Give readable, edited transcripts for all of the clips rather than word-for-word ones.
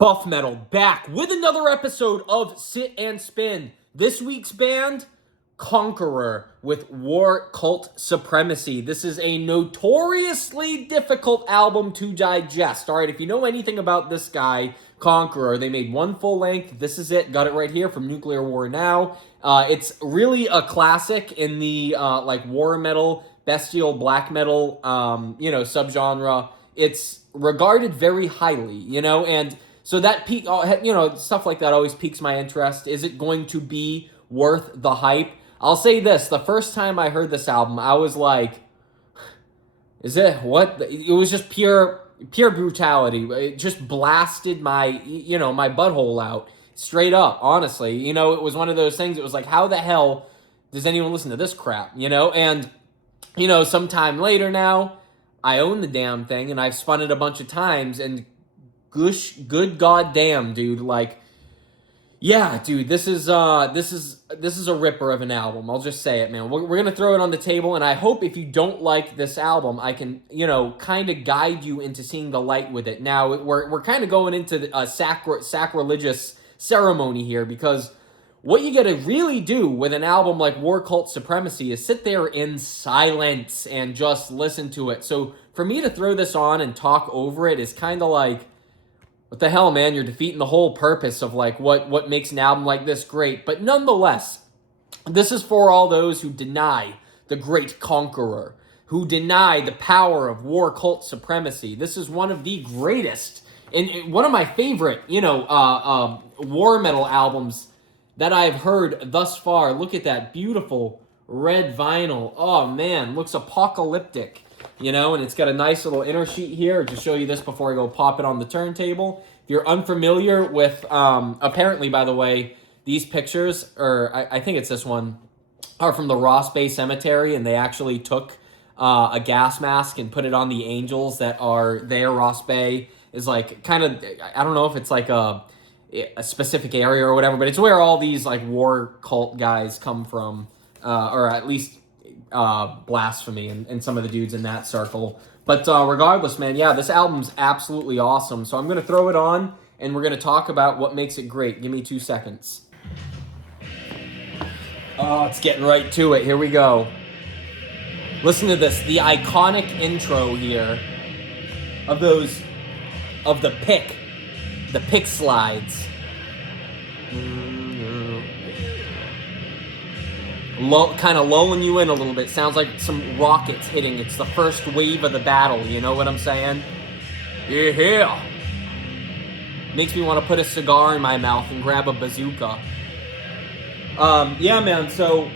Buff Metal back with another episode of Sit and Spin. This week's band, CONQUEROR with WAR.CULT.SUPREMECY. This is a notoriously difficult album to digest. All right, if you know anything about this guy, CONQUEROR, they made one full length. This is it. Got it right here from Nuclear War Now. It's really a classic in the like war metal, bestial black metal, subgenre. It's regarded very highly, and so that stuff like that always piques my interest. Is it going to be worth the hype? I'll say this: the first time I heard this album, I was like, "Is it what?" It was just pure brutality. It just blasted my butthole out straight up. Honestly, it was one of those things. It was like, how the hell does anyone listen to this crap? And sometime later now, I own the damn thing and I've spun it a bunch of times and. Good goddamn, dude! This is a ripper of an album. I'll just say it, man. We're gonna throw it on the table, and I hope if you don't like this album, I can kind of guide you into seeing the light with it. Now we're kind of going into a sacrilegious ceremony here, because what you gotta really do with an album like WAR.CULT.SUPREMECY is sit there in silence and just listen to it. So for me to throw this on and talk over it is kind of like, what the hell, man? You're defeating the whole purpose of what makes an album like this great. But nonetheless, this is for all those who deny the great CONQUEROR, who deny the power of WAR.CULT.SUPREMECY. This is one of the greatest and one of my favorite, war metal albums that I've heard thus far. Look at that beautiful red vinyl. Oh man, looks apocalyptic. And it's got a nice little inner sheet here to show you this before I go pop it on the turntable. If you're unfamiliar with, apparently, by the way, these pictures, or I think it's this one, are from the Ross Bay Cemetery, and they actually took a gas mask and put it on the angels that are there. Ross Bay is like kind of, I don't know if it's like a specific area or whatever, but it's where all these like war cult guys come from, or at least Blasphemy and some of the dudes in that circle. But regardless, man, yeah, this album's absolutely awesome. So I'm going to throw it on, and we're going to talk about what makes it great. Give me 2 seconds. Oh, it's getting right to it. Here we go. Listen to this. The iconic intro here of the pick slides. Kind of lulling you in a little bit. Sounds like some rockets hitting. It's the first wave of the battle. You know what I'm saying? Yeah. Makes me want to put a cigar in my mouth and grab a bazooka. Yeah, man. So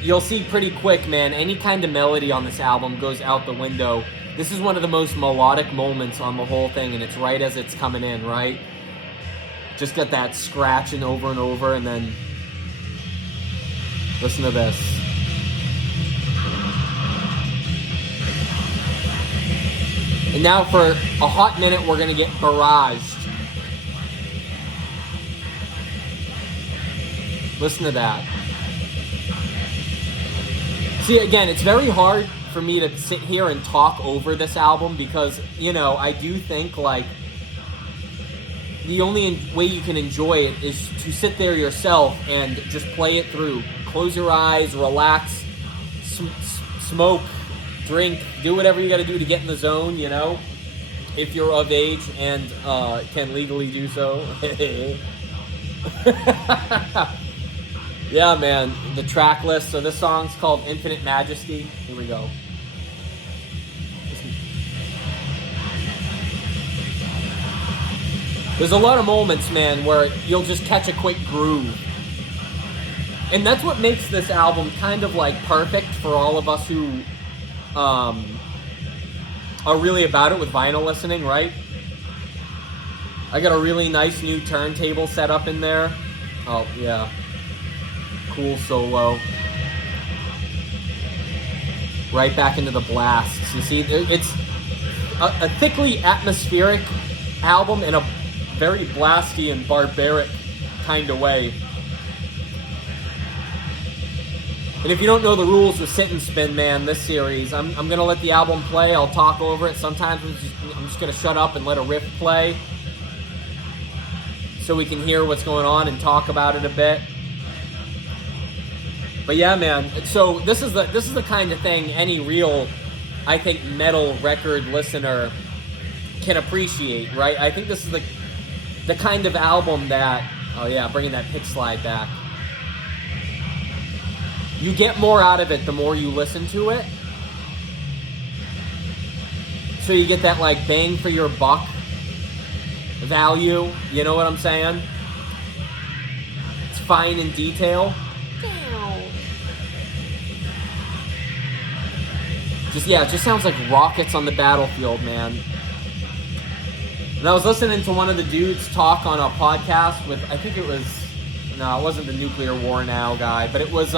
you'll see pretty quick, man. Any kind of melody on this album goes out the window. This is one of the most melodic moments on the whole thing, and it's right as it's coming in, right? Just got that scratching over and over, and then listen to this. And now for a hot minute, we're going to get barraged. Listen to that. See, again, it's very hard for me to sit here and talk over this album because, I do think, the only way you can enjoy it is to sit there yourself and just play it through. Close your eyes, relax, smoke, drink, do whatever you got to do to get in the zone, if you're of age and can legally do so. Yeah, man, the track list. So this song's called Infinite Majesty. Here we go. There's a lot of moments, man, where you'll just catch a quick groove. And that's what makes this album kind of perfect for all of us who are really about it with vinyl listening, right? I got a really nice new turntable set up in there. Oh, yeah. Cool solo. Right back into the blasts. You see, it's a thickly atmospheric album in a very blasty and barbaric kind of way. And if you don't know the rules with Sit and Spin, man, this series, I'm going to let the album play. I'll talk over it. Sometimes I'm just going to shut up and let a riff play. so we can hear what's going on and talk about it a bit. But yeah, man. So this is the kind of thing any real, I think, metal record listener can appreciate, right? I think this is the kind of album that, oh yeah, bringing that pick slide back. You get more out of it the more you listen to it. So you get that like bang for your buck value, you know what I'm saying? It's fine in detail. Just, yeah, it just sounds like rockets on the battlefield, man. And I was listening to one of the dudes talk on a podcast with, I think it was, no, it wasn't the Nuclear War Now guy, but it was,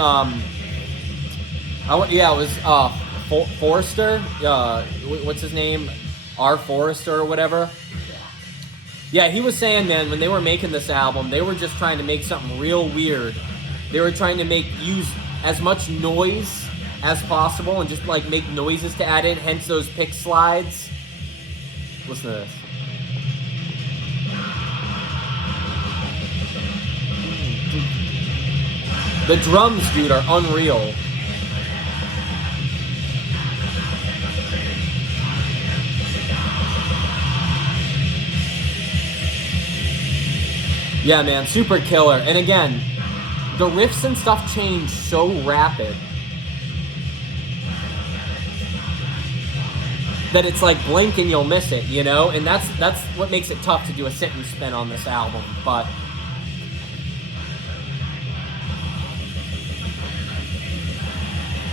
Forrester, what's his name? R. Forrester or whatever. Yeah, he was saying, man, when they were making this album, they were just trying to make something real weird. They were trying to use as much noise as possible and just like make noises to add in, hence those pick slides. Listen to this. The drums, dude, are unreal. Yeah, man, super killer. And again, the riffs and stuff change so rapid that it's like blink and you'll miss it, you know? And that's what makes it tough to do a sit and spin on this album. But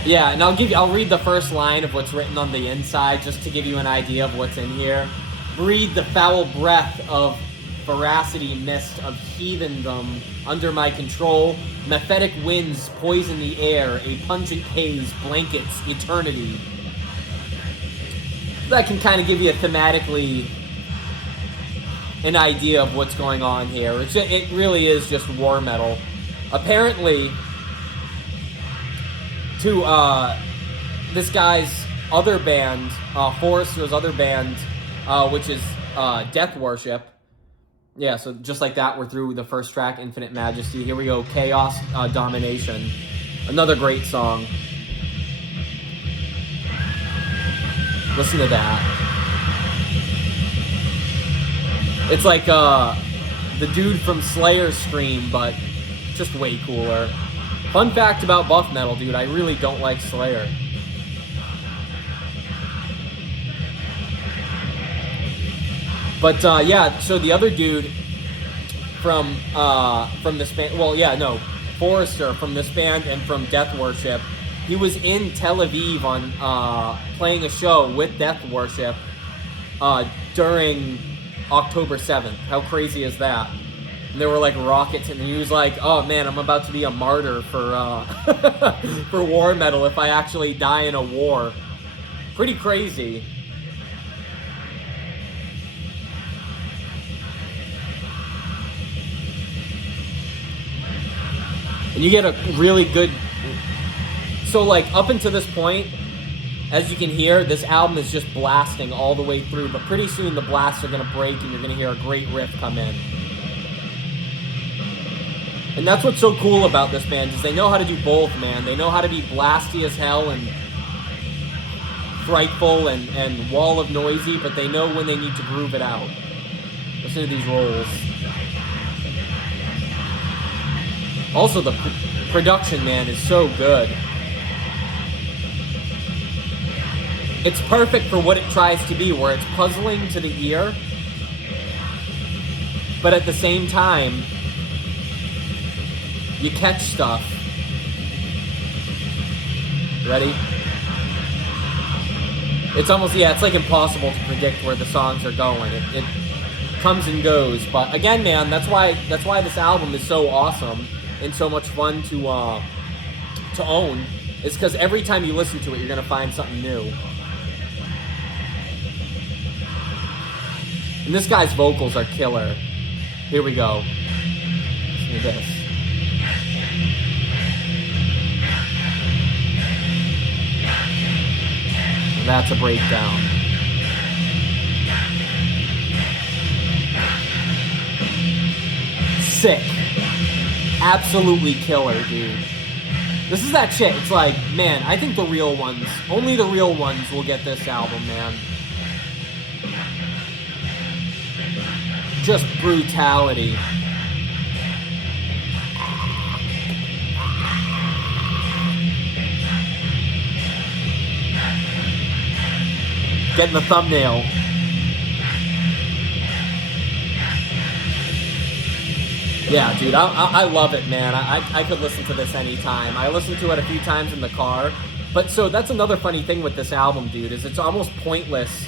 yeah, and I'll read the first line of what's written on the inside just to give you an idea of what's in here. Breathe the foul breath of veracity mist of heathendom under my control. Mephitic winds poison the air. A pungent haze blankets eternity. That can kind of give you thematically an idea of what's going on here. It really is just war metal. Apparently, to this guy's other band, Forrester's other band, which is Death Worship. Yeah, so just like that, we're through the first track, Infinite Majesty. Here we go, Chaos Domination. Another great song. Listen to that. It's like the dude from Slayer's Scream, but just way cooler. Fun fact about buff metal, dude, I really don't like Slayer. But yeah, so the other dude from this band, well, yeah, no, Forrester from this band and from Death Worship, he was in Tel Aviv on playing a show with Death Worship during October 7th. How crazy is that? And there were like rockets, and he was like, "Oh man, I'm about to be a martyr for for war metal if I actually die in a war." Pretty crazy. And you get a really good... So, like, up until this point, as you can hear, this album is just blasting all the way through. But pretty soon, the blasts are going to break, and you're going to hear a great riff come in. And that's what's so cool about this band, is they know how to do both, man. They know how to be blasty as hell and frightful and wall of noisy, but they know when they need to groove it out. Listen to these rolls. Also, the production, man, is so good. It's perfect for what it tries to be, where it's puzzling to the ear, but at the same time, you catch stuff. Ready? It's almost, yeah, it's like impossible to predict where the songs are going. It comes and goes, but again, man, that's why this album is so awesome and so much fun to own. It's because every time you listen to it, you're gonna find something new. And this guy's vocals are killer. Here we go. Listen to this. That's a breakdown. sick. Absolutely killer, dude. This is that shit. It's like, man, I think the real ones, only the real ones will get this album, man. Just brutality. Getting the thumbnail. Yeah, dude, I love it, man. I could listen to this anytime. I listened to it a few times in the car. But so that's another funny thing with this album, dude, is it's almost pointless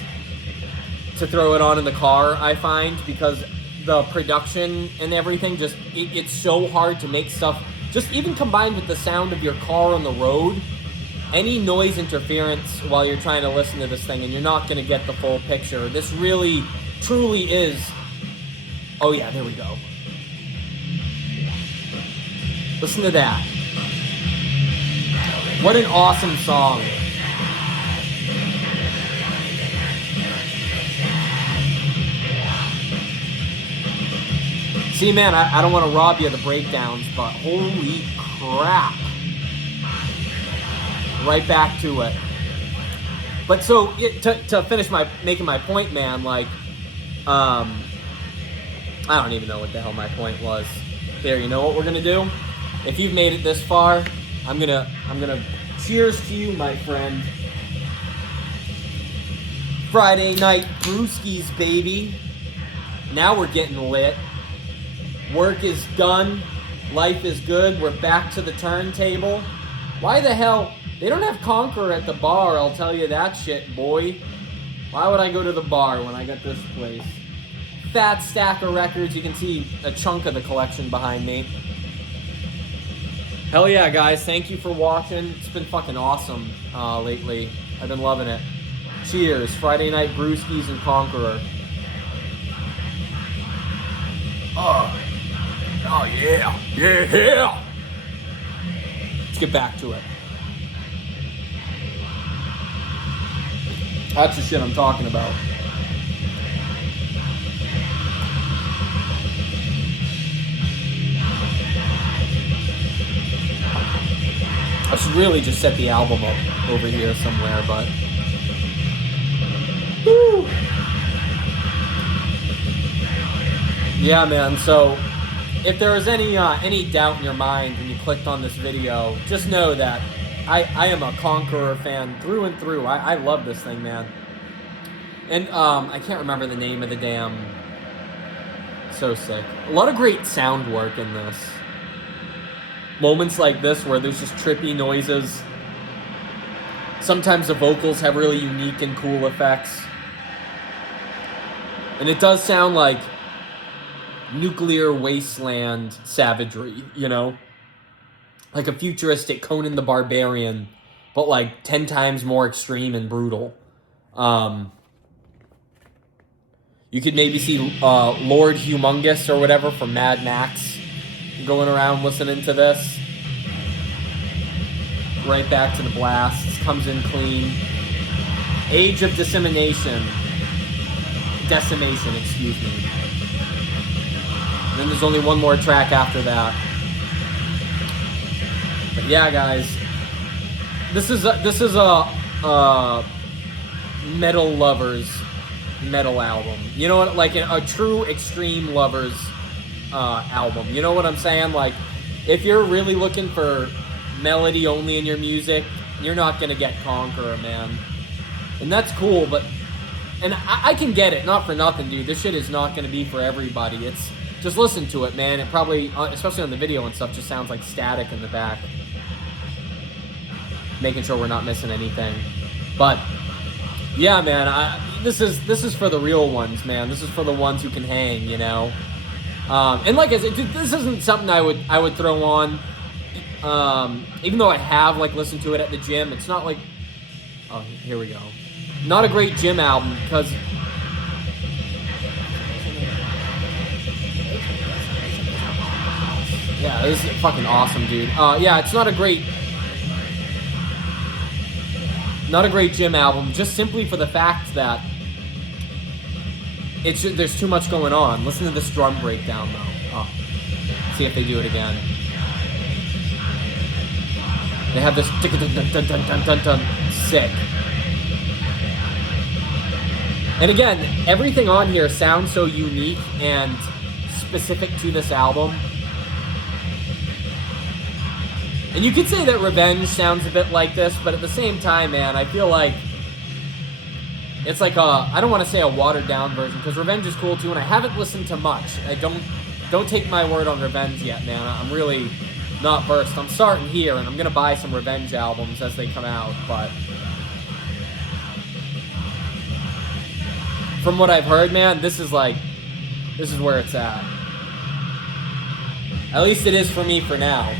to throw it on in the car, I find, because the production and everything, just, it's so hard to make stuff, just even combined with the sound of your car on the road, any noise interference while you're trying to listen to this thing, and you're not going to get the full picture. This really, truly is, oh yeah, there we go. Listen to that. What an awesome song. See, man, I don't want to rob you of the breakdowns, but holy crap. Right back to it. But so, to finish making my point, man, like, I don't even know what the hell my point was. There, you know what we're gonna do? If you've made it this far, I'm gonna cheers to you, my friend. Friday night brewskis, baby. Now we're getting lit. Work is done. Life is good. We're back to the turntable. Why the hell? They don't have Conqueror at the bar, I'll tell you that shit, boy. Why would I go to the bar when I got this place? Fat stack of records. You can see a chunk of the collection behind me. Hell yeah, guys. Thank you for watching. It's been fucking awesome lately. I've been loving it. Cheers. Friday night brewskis and Conqueror. Oh yeah. Yeah. Let's get back to it. That's the shit I'm talking about. I should really just set the album up over here somewhere, but... Woo! Yeah, man, so if there was any doubt in your mind when you clicked on this video, just know that I am a Conqueror fan through and through. I love this thing, man. And I can't remember the name of the damn... So sick. A lot of great sound work in this. Moments like this where there's just trippy noises. Sometimes the vocals have really unique and cool effects. And it does sound like nuclear wasteland savagery, you know? Like a futuristic Conan the Barbarian, but like 10 times more extreme and brutal. You could maybe see Lord Humongous or whatever from Mad Max going around listening to this. Right back to the blasts. Comes in clean. Age of Decimation, excuse me. And then there's only one more track after that. But yeah, guys, this is a metal lovers metal album. You know what? Like a true extreme lovers album. You know what I'm saying? Like, if you're really looking for melody only in your music, you're not gonna get Conqueror, man. And that's cool, but I can get it, not for nothing, dude. This shit is not gonna be for everybody. It's just listen to it, man. It probably, especially on the video and stuff, just sounds like static in the back. Making sure we're not missing anything. But yeah, man, this is for the real ones, man. This is for the ones who can hang, you know. And like I said, this isn't something I would throw on. Even though I have like listened to it at the gym, it's not like, oh, here we go. Not a great gym album because yeah, this is fucking awesome, dude. Yeah, it's not a great gym album, just simply for the fact that there's too much going on. Listen to this drum breakdown though. Oh. see if they do it again. They have this dun-dun-dun-dun-dun-dun. Sick. And again, everything on here sounds so unique and specific to this album. And you could say that Revenge sounds a bit like this, but at the same time, man, I feel like it's like I don't want to say a watered down version, because Revenge is cool too, and I haven't listened to much. Don't take my word on Revenge yet, man. I'm really not versed. I'm starting here, and I'm going to buy some Revenge albums as they come out, but from what I've heard, man, this is where it's at. At least it is for me for now.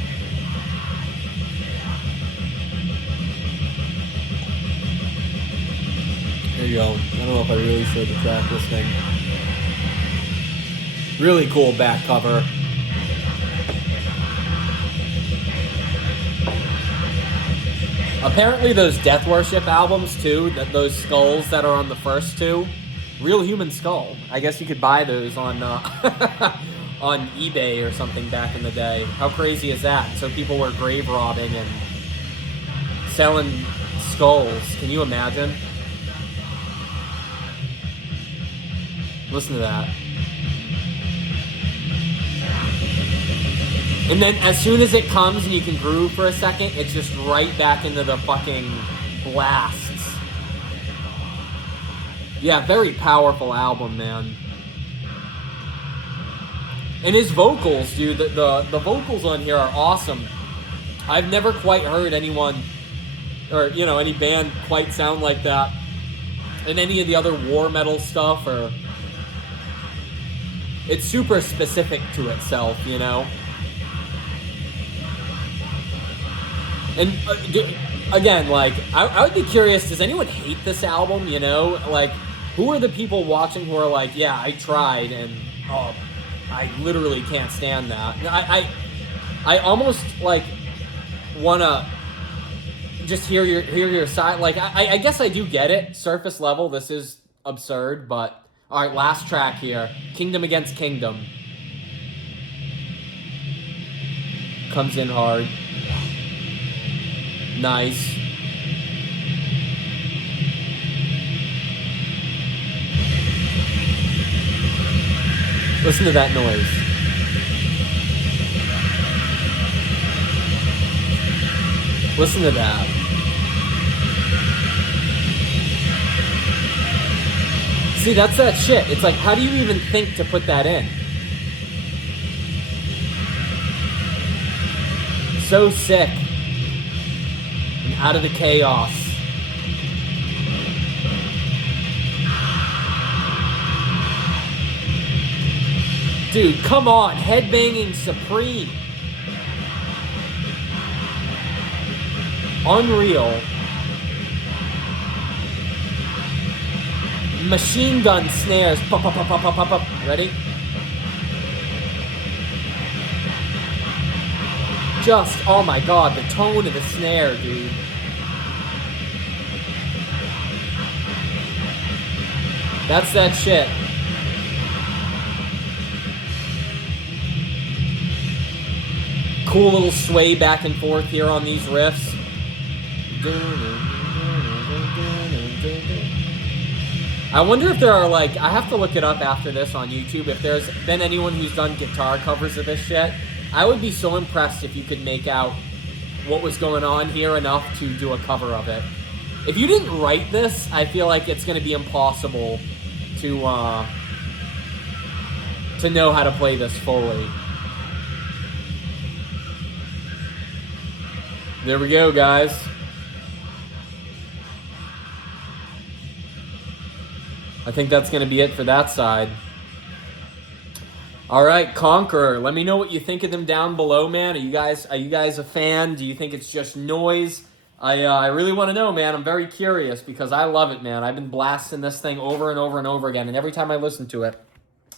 There you go. I don't know if I really showed the track listing. Really cool back cover. Apparently those Death Worship albums too, those skulls that are on the first two, real human skull. I guess you could buy those on on eBay or something back in the day. How crazy is that? So people were grave robbing and selling skulls. Can you imagine? Listen to that. And then as soon as it comes and you can groove for a second, it's just right back into the fucking blasts. Yeah, very powerful album, man. And his vocals, dude, the vocals on here are awesome. I've never quite heard anyone, or, you know, any band quite sound like that in any of the other war metal stuff, or it's super specific to itself, you know? And again, like, I would be curious, does anyone hate this album, you know? Like, who are the people watching who are like, yeah, I tried, and, oh, I literally can't stand that. I almost, like, want to just hear your side. Like, I guess I do get it. Surface level, this is absurd, but... All right, last track here. Kingdom Against Kingdom. Comes in hard. Nice. Listen to that noise. Listen to that. See, that's that shit. It's like, how do you even think to put that in? So sick. And out of the chaos. Dude, come on. Headbanging supreme. Unreal. Machine gun snares. Pop, pop, pop, pop, pop, pop, pop. Ready? Just, oh my god, the tone of the snare, dude. That's that shit. Cool little sway back and forth here on these riffs. I wonder if there are, like, I have to look it up after this on YouTube, if there's been anyone who's done guitar covers of this shit. I would be so impressed if you could make out what was going on here enough to do a cover of it. If you didn't write this, I feel like it's going to be impossible to know how to play this fully. There we go, guys. I think that's going to be it for that side. All right, Conqueror. Let me know what you think of them down below, man. Are you guys a fan? Do you think it's just noise? I really want to know, man. I'm very curious because I love it, man. I've been blasting this thing over and over and over again, and every time I listen to it,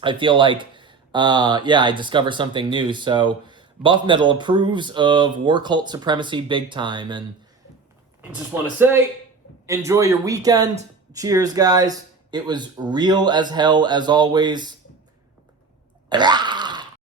I feel like, I discover something new. So, Buff Metal approves of War Cult Supremacy big time, and I just want to say, enjoy your weekend. Cheers, guys. It was real as hell, as always.